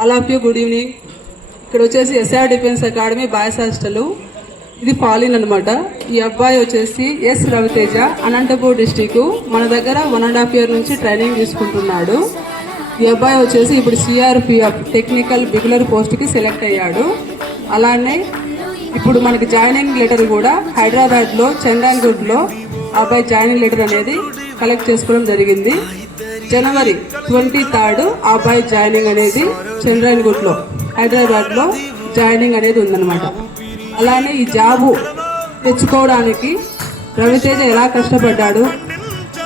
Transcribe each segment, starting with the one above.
All of you good evening. ఇక్కడ వచ్చేసి SR defence academy boys hostel. ఇది fall in అనమాట. ఈ అబ్బాయి వచ్చేసి ఎస్ రవితేజ, అనంతపూర్ డిస్టిక్. మన దగ్గర 1.5 year నుంచి ట్రైనింగ్ తీసుకుంటున్నాడు. ఈ అబ్బాయి వచ్చేసి ఇప్పుడు సిఆర్పిఎఫ్ టెక్నికల్ బిగులర్ పోస్ట్కి సెలెక్ట్ అయ్యాడు. అలానే ఇప్పుడు మనకి జాయినింగ్ లెటర్ కూడా హైదరాబాద్లో చందాన్గూడ్లో అబ్బాయి జాయినింగ్ లెటర్ అనేది కలెక్ట్ చేసుకోవడం జరిగింది. January 23rd ఆ అబ్బాయి జాయినింగ్ అనేది చంద్రాన్గూడ్లో హైదరాబాద్లో జాయినింగ్ అనేది ఉందన్నమాట. అలానే ఈ జాబు తెచ్చుకోవడానికి రవితేజ ఎలా కష్టపడ్డాడు,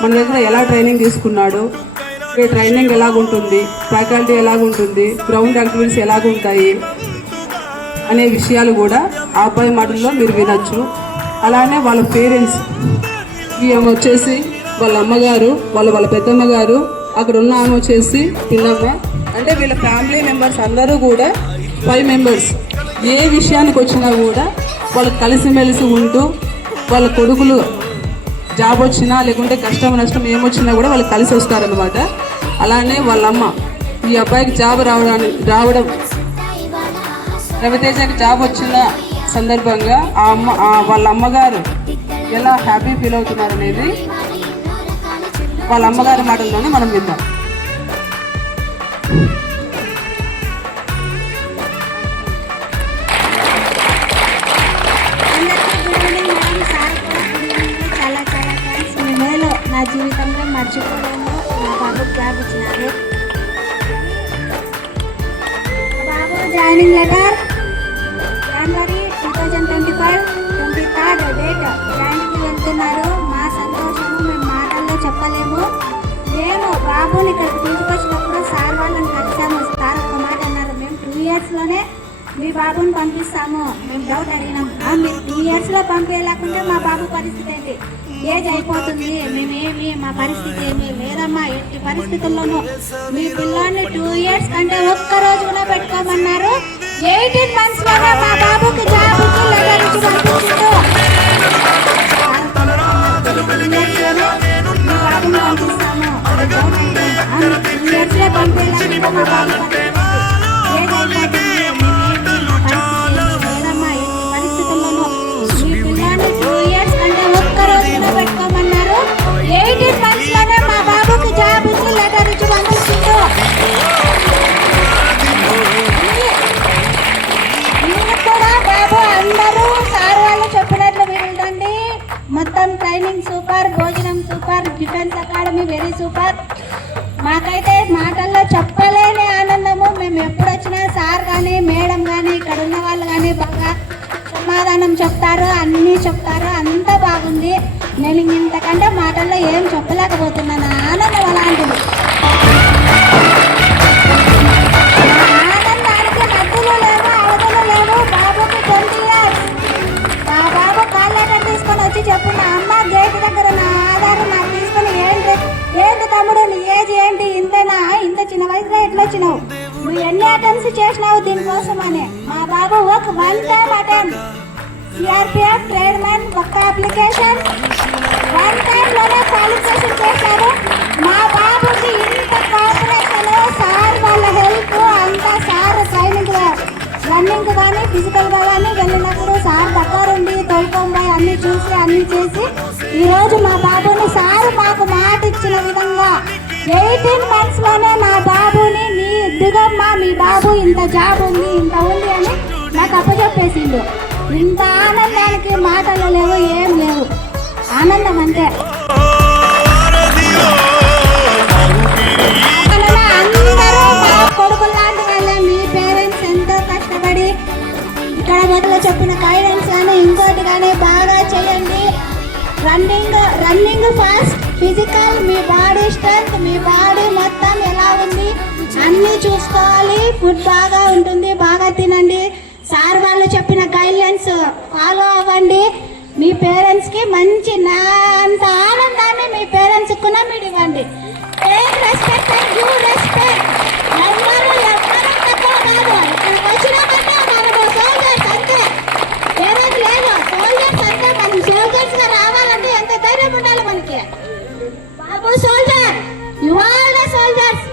మన దగ్గర ఎలా ట్రైనింగ్ తీసుకున్నాడు, ఇక్కడ ట్రైనింగ్ ఎలాగుంటుంది, ఫ్యాకల్టీ ఎలాగుంటుంది, గ్రౌండ్ యాక్టివిటీస్ ఎలాగుంటాయి అనే విషయాలు కూడా ఆ అబ్బాయి మాటల్లో మీరు వినొచ్చు. అలానే వాళ్ళ పేరెంట్స్ ఈమె వచ్చేసి వాళ్ళ అమ్మగారు, వాళ్ళ పెద్దమ్మగారు, అక్కడ ఉన్న ఆమె వచ్చేసి పిన్నమ్మ. అంటే వీళ్ళ ఫ్యామిలీ మెంబర్స్ అందరూ కూడా 5 members. ఏ విషయానికి వచ్చినా కూడా వాళ్ళు కలిసిమెలిసి ఉంటూ వాళ్ళ కొడుకులు జాబ్ వచ్చినా లేకుంటే కష్టం నష్టం ఏమొచ్చినా కూడా వాళ్ళు కలిసి వస్తారనమాట. అలానే వాళ్ళ అమ్మ ఈ అబ్బాయికి జాబ్ రావడం రవితేజకి జాబ్ వచ్చిన సందర్భంగా వాళ్ళ అమ్మగారు ఎలా హ్యాపీ ఫీల్ అవుతున్నారు అనేది వాళ్ళ అమ్మగారి మాటల్లోనే మనం విందాం. నా జీవితంలో మర్చిపోలేము. నా బాబుకి జాబ్ ఇచ్చినారు. బాబు joining letter January 2025 23rd date జాయినింగ్కి వెళ్తున్నారు. మా సంతోషము మేము మాటల్లో చెప్పలేము. మేము బాబుని ఇక్కడికి తీసుకొచ్చినప్పుడు సార్ వాళ్ళని కలిసాము. సార్ ఒక మాట అన్నారు, మేము 2 yearsలోనే మీ బాబుని పంపిస్తాము. మేము డౌట్ అడిగినాం, మీరు 2 yearsలో పంపేయలేకుంటే మా బాబు పరిస్థితి ఏంటి, ఏజ్ అయిపోతుంది, మేమేమి మా పరిస్థితి ఏమి లేదమ్మా, ఎట్టి పరిస్థితుల్లోనూ మీ పిల్లాన్ని 2 years కంటే ఒక్క రోజు కూడా పెట్టుకోమన్నారు. 18 months లోనే మా బాబుకి జాబ్ ఇచ్చి లెటర్ ఇచ్చి పంపించారు. మీ బాబుని పంపిస్తాము. 2 yearsలో పంపేయాలంటే మా బాబు పరిస్థితి ఏజ్ అయిపోతుంది, పెట్టుకోమన్నారు. 18 months లోనే మా బాబుకి జాబ్ ఇచ్చి లెటర్ ఇచ్చి పంపిస్తుందో. మీరు కూడా బాబు అందరూ సార్ వాళ్ళు చెప్పినట్లు వినండి. మొత్తం ట్రైనింగ్ సూపర్, భోజనం super, defence academy very super. మాకైతే మాటల్లో చెప్పలేని ఆనందము. మేము ఎప్పుడు వచ్చినా సార్ కానీ మేడం కానీ ఇక్కడ ఉన్న వాళ్ళు కానీ బాగా సమాధానం చెప్తారు, అన్నీ చెప్తారు, అంత బాగుంది. నేను ఇంతకంటే మాటల్లో ఏం చెప్పలేకపోతున్నాను. ఆనందం అలాంటిది. ఆనందానికి నద్దులు లేవు, అడగలు లేవు. బాబుకి 20 years. మా బాబు కాల్ లెటర్ తీసుకొని వచ్చి చెప్పున్న అమ్మ గేట్ దగ్గర నా ఆధారం నాకు తీసుకొని ఏంటి తమ్ముడు నీ ఏజ్ ఏంటి, ఇంతేనా, ఇంత చిన్న వయసులో ఎట్లా వచ్చినావు, నువ్వు ఎన్ని అటెంప్ట్స్ చేసినావు దీనికోసం అని. మా బాబు ఒక 1 time attempt CRPF trade man ఒక్క అప్లికేషన్ 1 time లోనే క్వాలిఫికేషన్ చేశారు. మా బాబుకి ఇంత కోఆపరేషన్, సార్ వాళ్ళ హెల్ప్ అంతా. సార్ ట్రైనింగ్ రన్నింగ్ కానీ ఫిజికల్గా కానీ వెళ్ళినప్పుడు సార్ దగ్గరుండి తోలుకొంబాయి అన్ని చూసి అన్ని చేసి ఈరోజు మా బాబుని సార్ మాకు మాట ఇచ్చిన విధంగా 18 months లోనే మా బాబుని నీ దిగమ్మా, మీ బాబు ఇంత జాబ్ ఉంది, ఇంత ఉంది అని నాకు అప్పచెప్పేసిండు. ఇంత ఆనందానికి మాటలు లేవు, ఏం లేవు. ఆనందం అంతే. అందరూ మా కొడుకులు లాంటి వాళ్ళే. మీ పేరెంట్స్ ఎంతో కష్టపడి ఇక్కడ మొదలు చెప్పిన గైడెన్స్ కానీ ఇంకోటి కానీ బాగా చేయండి. రన్నింగ్ ఫాస్ట్, ఫిజికల్, మీ బాడీ స్ట్రెంత్, మీ బాడీ మొత్తం ఎలా ఉంది అన్నీ చూసుకోవాలి. ఫుడ్ బాగా ఉంటుంది, బాగా తినండి. సార్ వాళ్ళు చెప్పిన గైడ్లైన్స్ ఫాలో అవ్వండి. మీ పేరెంట్స్కి మంచి నా అంత ఆనందాన్ని మీ పేరెంట్స్కి కూడా మీరు ఇవ్వండి. Respect and give respect. ఎవరు తక్కువ కాదు. ఇక్కడికి వచ్చినామంటే మనకు సోల్జర్స్ అంతే, పేరెంట్స్ లేదు. సోల్జర్స్ అంటే మనం సోల్జర్స్గా రావాలంటే ఎంత ధైర్యం ఉండాలి మనకి. బాబు soldier, you are the soldiers.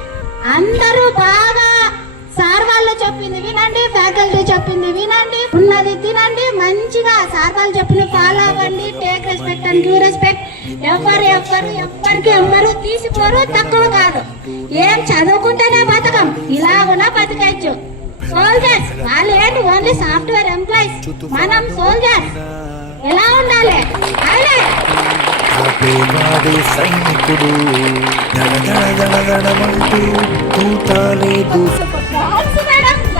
అందరూ బాగా సార్ వాళ్ళు చెప్పింది వినండి, ఫ్యాకల్టీ చెప్పింది వినండి, ఉన్నది తినండి, మంచిగా సార్ వాళ్ళు చెప్పిన ఫాలో అవ్వండి. Take respect and give respect. ఎవ్వరికి ఎవ్వరు తీసిపోరు, తక్కువ కాదు. ఏం చదువుకుంటేనే బతకం, ఇలాగునా బతకచ్చు. సోల్జర్స్ వాళ్ళు ఏంటి, ఓన్లీ సాఫ్ట్వేర్ ఎంప్లాయీస్, మనం సోల్జర్స్. ఎలా ఉండాలి? సైనికుడు దడ దడ దడ దడమంటూ తూటాలే దూసు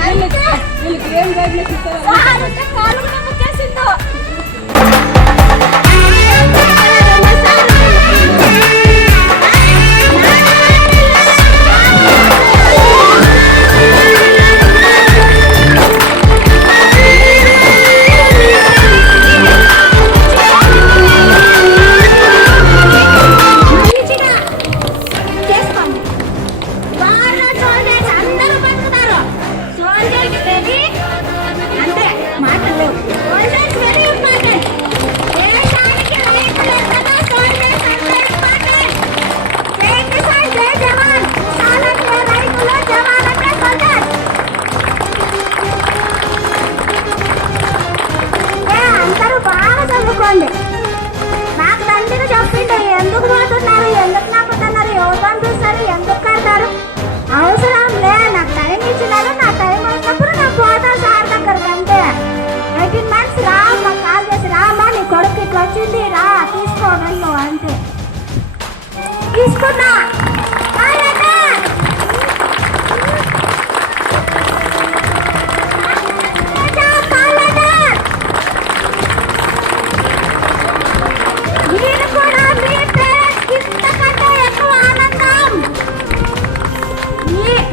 వీళ్ళకి ఏం గైడ్లైన్స్ ఇస్తారో నాకు తండ్రి చెప్పిండు, ఎందుకు పోతున్నారు, ఎందుకు నమ్ముతున్నారు, ఎవరు పంపిస్తారు, ఎందుకు కడతారు, అవసరం లే. నాకు టైం ఇచ్చినారు, నా టైం వచ్చినప్పుడు నాకు పోతాను సార్ దగ్గరకు. అంతే 18 months రా, మాకు కాల్ చేసి రామా నీ కొడుకు ఇట్లా వచ్చింది రా తీసుకో వెళ్ళు. అంతే తీసుకున్నా.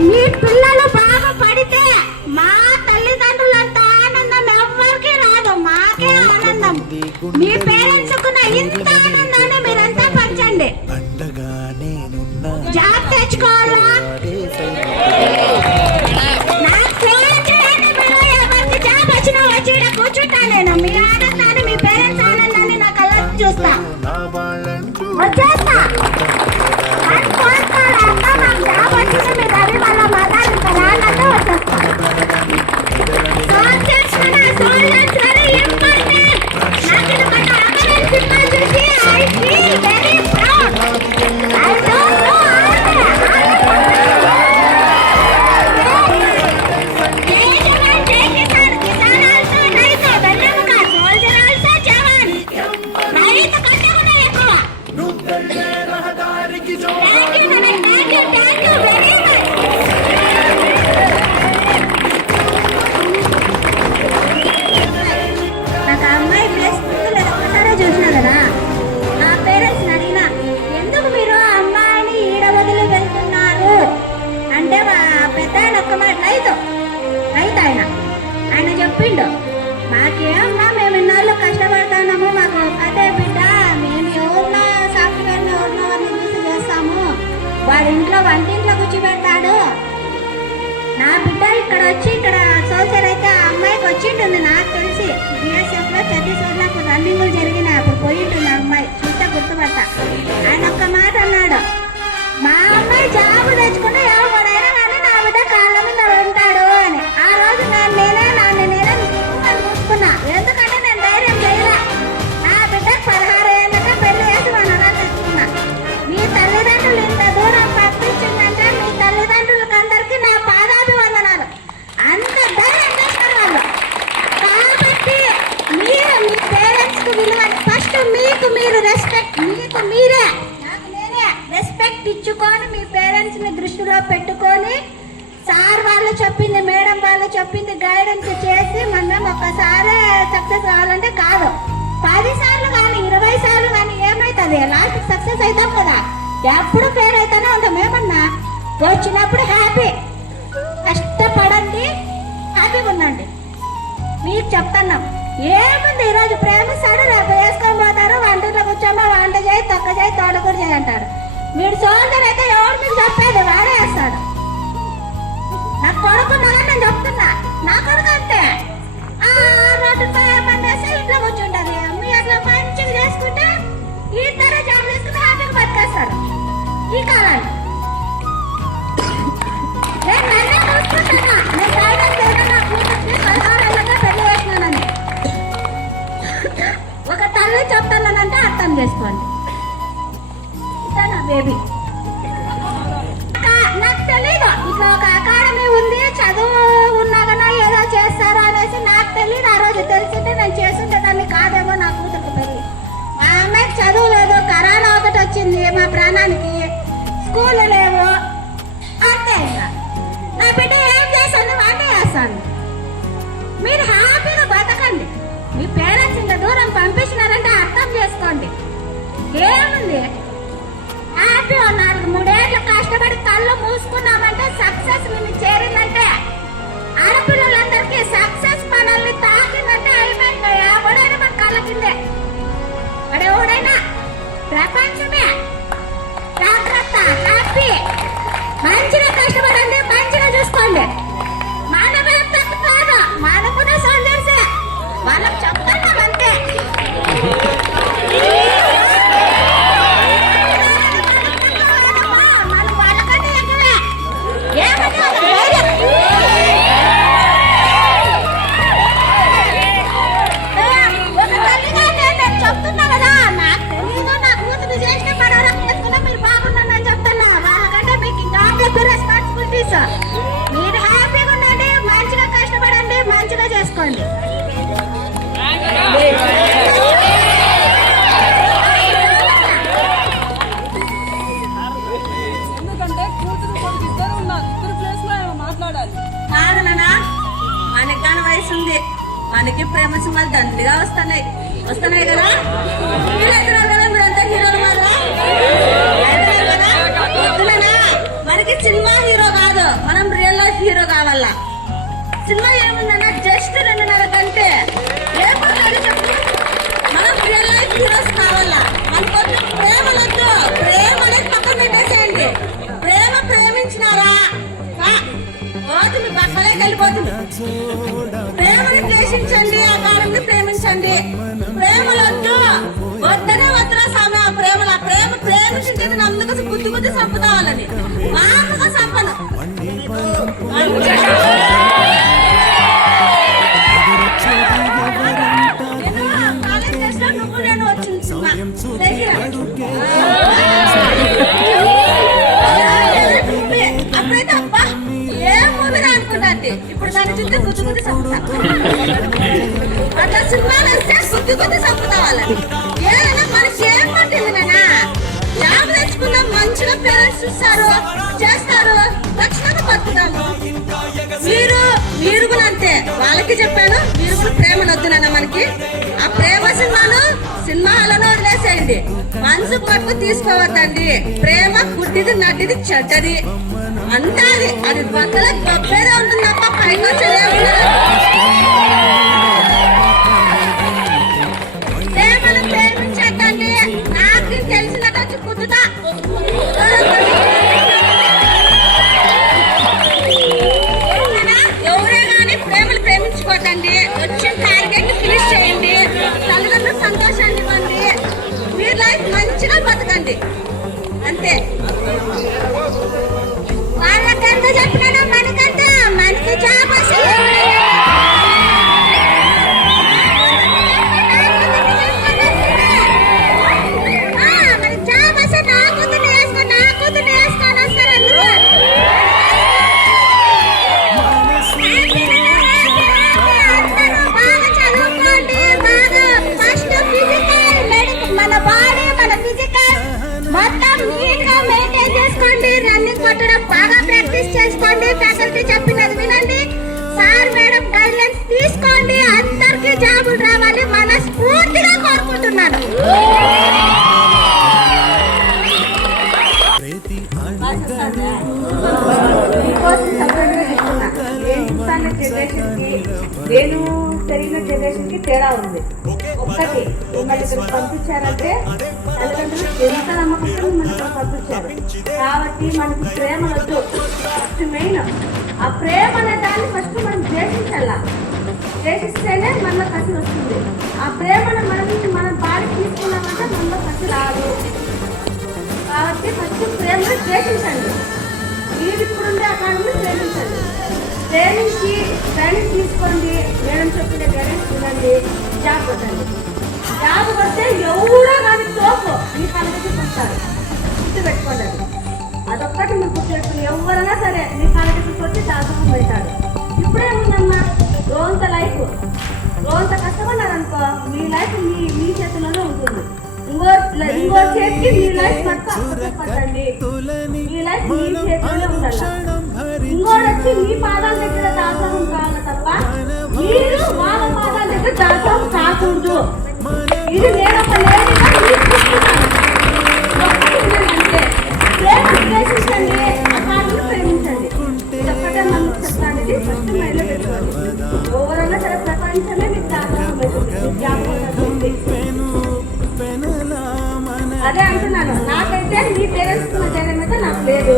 మీ పిల్లలు బాగుపడితే మా తల్లిదండ్రులంత ఆనందం ఎవ్వరికి రాదు, మాకే ఆనందం. మీ పేరెంట్స్ కున్న ఇంత ఆనందాన్ని మీరంతా పంచండి. జాబ్ తెచ్చుకోవాలా, నాకు ఫోన్ చేయండి, మీరు ఎవరికి జాబ్ వచ్చినా వచ్చి ఈడ కూర్చుంటా నేను. మీ ఆనందాన్ని, మీ పేరెంట్స్ ఆనందాన్ని నా కళ్ళతో చూస్తా, వచ్చేస్తా. నాకు జాబ్ వచ్చింది, మీ రవి వాళ్ళ మాదాలు ఇంకా రానంటే వచ్చేస్తా. Soldiers very important. నాకు ఇది మన అమరన్ సినిమా చూసి I feel very proud. I don't know చెప్పిండు. మాకేమన్నా మేము ఇన్నాళ్ళు కష్టపడతాము, మాకు అదే బిడ్డ, మేము ఎవరినో సాఫ్ట్వేర్ ఎవరినో వాళ్ళని చూసి చేస్తాము, వాడి ఇంట్లో వంటింట్లో కూర్చోబెడతాడు. నా బిడ్డ ఇక్కడ వచ్చి ఇక్కడ సోల్జర్ అయితే ఆ అమ్మాయికి వచ్చింటుంది నాకు తెలిసి. బిఎస్ఎఫ్ లో ఛత్తీస్గఢ్ లో అప్పుడు రన్నింగ్లు జరిగినాయి, అప్పుడు పోయింటుంది ఆ అమ్మాయి, చూస్తే గుర్తుపడతా. ఆయన ఒక్క మాట అన్నాడు, మా అమ్మాయి జాబు తెచ్చుకుంటే ఎవరైనా కానీ నా బిడ్డ కాళ్ళ మీద ఉంటాడు అని. ఆ రోజు నేనే చూసుకున్నా, ఎందుకంటే నేను ధైర్యం చేయలే. నా బిడ్డకు 16 ఏళ్ళకే పెళ్లి చేసి వనరాలు తెచ్చుకున్నా. మీ తల్లిదండ్రులు ఇంత దూరం పంపించిందంటే మీ తల్లిదండ్రులకి అందరికీ నా పాదాభివందనాలు. అంత ధైర్యం చేస్తారు వాళ్ళు. కాబట్టి మీరు మీ పేరెంట్స్ కు విలువ, ఫస్ట్ మీకు మీరు రెస్పెక్ట్, మీకు మీరే నాకు నేనే రెస్పెక్ట్ ఇచ్చుకొని మీ పేరెంట్స్ ని దృష్టిలో పెట్టుకొని సార్ వాళ్ళు చెప్పింది, మేడం వాళ్ళు చెప్పింది గైడెన్స్ చేసి మనం ఒక్కసారి సక్సెస్ కావాలంటే కాదు, 10 సార్లు కానీ 20 సార్లు కానీ ఏమైతుంది, లాస్ట్ సక్సెస్ అవుతాం కదా. ఎప్పుడు ఫెయిల్ అవుతానే ఉంటాం. ఏమన్నా వచ్చినప్పుడు హ్యాపీ, కష్టపడండి, హ్యాపీగా ఉండండి. మీకు చెప్తున్నాం, ఏముంది ఈరోజు ప్రేమిస్తాడు, రేపు వేసుకొని పోతారు, వంటలో కూర్చోమో వంట చేయి, తొక్క చేయి, తోటకూర చేయి అంటారు. మీరు సోదరు అయితే ఎవరు మీకు చెప్పేది, వాడే వేస్తాడు. నా కొడుకు నేను చెప్తున్నా, నా కొడుకు అంతే. రోడ్డు పనిచేస్తే ఇంట్లో కూర్చుంటది. మీ అట్లా మంచిగా చేసుకుంటే ఇద్దరు జాబ్ చేసుకుంటే హ్యాపీగా బతికేస్తారు ఈ కాలాన్ని. నేను నన్నే చూసుకుంటాను. స్కూళ్ళు లేవు అంతే. ఇంకా నా బిడ్డ ఏం చేశాను అంటే చేస్తాను. మీరు హ్యాపీగా బతకండి. మీ పేరెంట్స్ ఇంత దూరం పంపించినారంటే అర్థం చేసుకోండి. ఏముంది, హ్యాపీ 4-3 ఏళ్ళు కష్టపడి కళ్ళు మూసుకున్నామంటే సక్సెస్ నిన్ను చేరిందంటే, ఆడపిల్లలందరికీ సక్సెస్ మనల్ని తాకిందంటే అయిపోయింది. ఎవడైనా మన కళ్ళ కిందే, ఎవడైనా ప్రపంచమే. జాగ్రత్త, హ్యాపీ, మంచిగా కష్టపడండి, మంచిగా చూసుకోండి. మనమేం తప్పు కాదు, మనకున్న సోల్జర్సే, వాళ్ళకి చెప్తున్నాం అంతే. మనం వాళ్ళకంటే ఎక్కువే. ఏమంటే ఒక తల్లిగా నేను చెప్తున్నా కదా, నాకు తెలీదు, నా కూతురు చేసిన పడవలో చేసుకున్నా మీరు బాగున్నానని చెప్తున్నా. వాళ్ళకంటే మీకు ఇంకా రెస్పాన్సిబిలిటీస్. మీరు హ్యాపీగా ఉండండి, మంచిగా కష్టపడండి, మంచిగా చేసుకోండి. ఎందుకంటే కూతురు కొడుకు ఇద్దరు ఉన్నారు, ఇద్దరు ప్లేస్ లో మాట్లాడాలి. కాదు నాన్న, మనకి కానీ వయసు ఉంది, మనకి ప్రేమ సినిమాలు దండిగా వస్తున్నాయి కదా. మీరంటున్నారు కదా, మీరంతా హీరోలు మాత్రం మనకి సినిమా హీరో కాదు, మనం రియల్ లైఫ్ హీరో కావాలా. సినిమా ఏముందన్నా జస్ట్ 2.5 గంటే. మనం రియల్ లైఫ్ హీరోస్ కావాలా. మనకొద్దు ప్రేమలొద్దు, ప్రేమ అనేది పక్కన పెట్టేసేయండి. ప్రేమ ప్రేమించినారా రోజు మీ పక్కనే వెళ్ళిపోతుంది. ప్రేమని ద్వేషించండి, ఆ కాలంలో ప్రేమించండి. ప్రేమలొద్దు, వద్దనే వద్దురా స్వామి ఆ ప్రేమలు. ఆ ప్రేమ ప్రేమించింది అందుకు బుద్ధి చంపుతావాలని మామూలుగా చంపను. కాలేజ్ చేసిన నువ్వు నేను వచ్చింది సినిమా అప్పుడైతే అబ్బా ఏ మూవీ అనుకుంటాండి. ఇప్పుడు దాన్ని చూస్తే గుద్ది చంపుతా. అట్లా సినిమాలు వస్తే గుద్ది చంపుతా వాళ్ళని. ఏదైనా మనకి ఏం పట్టింది నాన్న, జాబ్ తెచ్చుకున్నాం, మంచిగా పేరెంట్స్ చూస్తారు, చేస్తారు, లక్షణంగా బతుకుతాము. మీరు కూడా అంతే. వాళ్ళకి చెప్పాను, మీరు కూడా ప్రేమను వద్దునన్నా మనకి. ఆ ప్రేమ సినిమా హాలను వదిలేసేయండి, మనసు పట్టు తీసుకోవద్దండి. ప్రేమ గుడ్డిది, నడ్డిది, చెడ్డది అంతా అది పక్కన గొప్పేదే ఉంటుంది తప్ప పైన ప్రేమను ప్రేమించద్దండి. నాకు తెలిసినట్టు వచ్చి కుదుతా. ఎవరే కానీ ప్రేమలు ప్రేమించుకోవద్దండి. వచ్చిన టార్గెట్ ఫినిష్ చేయండి, తల్లిదండ్రులు సంతోషాన్ని ఇవ్వండి, మీ లైఫ్ మంచిగా బతకండి అంతే. వాళ్ళకంత చెప్పినా మనకంత మనకి జాబ్ చేసుకోండి. ఫ్యాకల్టీ చెప్పినది వినండి, సార్ మేడం గైడ్లైన్స్ తీసుకోండి. అందరికీ జాబులు రావాలి మనస్ఫూర్తిగా కోరుకుంటున్నాను. నేను పెరిగిన జనరేషన్ కి తేడా ఉంది. ఒక్కటి, మిమ్మల్ని ఇక్కడ పంపించారంటే తల్లిదండ్రులు ఎంత నమ్మకంతో మిమ్మల్ని ఇక్కడ పంపించారు కాబట్టి మనకి ప్రేమ వద్దు. ఫస్ట్ మెయిన్ ఆ ప్రేమ అనే దాన్ని ఫస్ట్ మనం ద్వేషించాల. ద్వేషిస్తేనే మనలో కసి వస్తుంది. ఆ ప్రేమను మనం బాడీ తీసుకున్నామంటే మనలో కసి రాదు. కాబట్టి ఫస్ట్ ప్రేమను ద్వేషించండి. మీరు ఇప్పుడుండే అకాడమీ ప్రేమించండి. ట్రైనింగ్ తీసుకోండి, మేడం చెప్పిన గైడెన్స్ వినండి, జాబ్ కొట్టండి. జాబ్ కొడితే ఎవరో కానీ తోపు మీ కాలేజీకి వస్తారు. గుర్తు పెట్టుకోండి, అదొక్కటి మీరు గుర్తు పెట్టుకుని ఎవరైనా సరే మీ కాలేజీకి వచ్చి జాబ్ పెడతారు. ఇప్పుడేముందమ్మా, రోజంత లైఫ్ రోజంత కష్టపడ్డారనుకో మీ లైఫ్ మీ చేతుల్లోనే ఉంటుంది. ఇంకో ఇంకో చేతికి మీ లైఫ్ పట్టండి. మీ లైఫ్ మీ చేతిలోనే ఉండాలి. ఇంకోటి వచ్చి మీ పాదాల దగ్గర దాసోహం కావాలి తప్ప మీరు వాళ్ళ పాదాల దగ్గర దాసోహం కాకూడదు. ఇది నేను ఒక లేడీగా మీకు చెప్తున్నాను. అంటే ప్రేమ ద్వేషించండి, అకాలను ప్రేమించండి. చెప్పటే మనం చెప్తాను. ఇది ఫస్ట్ మైండ్లో పెట్టుకోండి. ఓవరాల్ సరే ప్రపంచమే మీకు దాసోహం అవుతుంది. అదే అంటున్నాను. నాకైతే మీ పేరెంట్స్ ఉన్న ధైర్యం అయితే నాకు లేదు.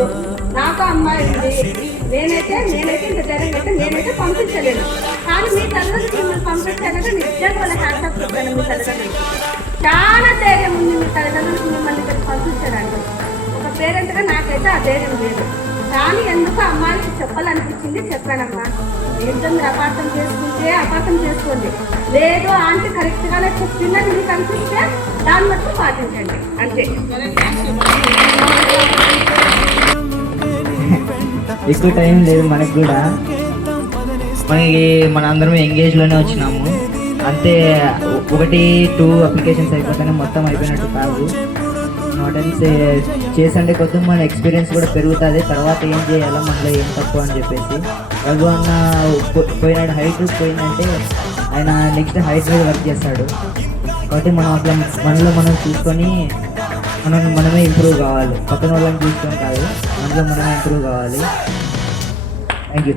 నాకు అమ్మాయి ఉంది. నేనైతే ఇంత ధైర్యం అయితే నేనైతే పంపించలేను. కానీ మీ తల్లిదండ్రులు మిమ్మల్ని పంపించారంటే నిజంగా వాళ్ళ హ్యాట్సాప్ చెప్పాను. మీ తల్లిదండ్రులు చాలా ధైర్యం ఉంది. మీ తల్లిదండ్రులకు మిమ్మల్ని ఇక్కడ పంపించారండి. ఒక పేరెంట్గా నాకైతే ఆ ధైర్యం లేదు. కానీ ఎందుకు అమ్మాయికి చెప్పాలనిపించింది చెప్పానమ్మా. ఏంటో మీరు అపార్థం చేసుకుంటే అపార్థం చేసుకోండి. లేదు ఆంటీ కరెక్ట్గానే చెప్పిందని మీకు అనిపిస్తే దాన్ని బట్టి పాటించండి అంతే. ఎక్కువ టైం లేదు మనకు కూడా. మన అందరం ఎంగేజ్లోనే వచ్చినాము అంతే. 1-2 అప్లికేషన్స్ అయిపోతేనే మొత్తం అయిపోయినట్టు కాదు. నోటెన్స్ చేసంటే కొద్ది మన ఎక్స్పీరియన్స్ కూడా పెరుగుతుంది. తర్వాత ఏం చేయాలో మనలో ఏం తప్పు అని చెప్పేసి రఘు అన్న పోయినాడు. హైట్ పోయిందంటే ఆయన నెక్స్ట్ హైట్ మీద వర్క్ చేస్తాడు. కాబట్టి మనం అట్లా మనలో మనం చూసుకొని మనమే ఇంప్రూవ్ కావాలి. పక్కన వాళ్ళని చూసుకొని కాదు, మనలో మనమే ఇంప్రూవ్ కావాలి. Thank you.